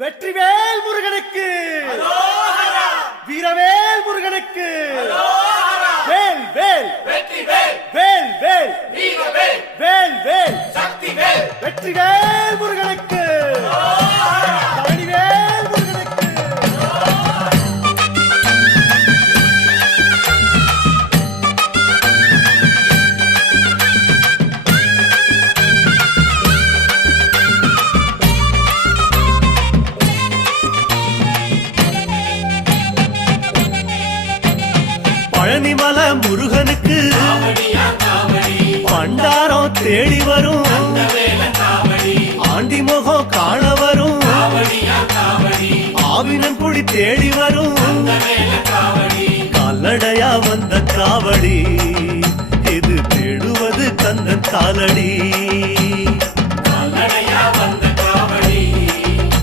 வெற்றிவேல் முருகனுக்கு, வீரவேல் முருகனுக்கு, வேல் வேல் வெற்றிவேல், வேல் வேல் வீரவேல், வேல் வேல் சக்திவேல், வெற்றிவேல் முருகனுக்கு, பழனிவேல் முருகனுக்கு. பழனிமலை முருகனுக்கு பண்டாரம் தேடி வரும், ஆண்டி முகம் காண வரும், ஆவினங்குடி தேடி வரும், கால்நடையா வந்த காவடி இது தேடுவது கந்தன் காலடி.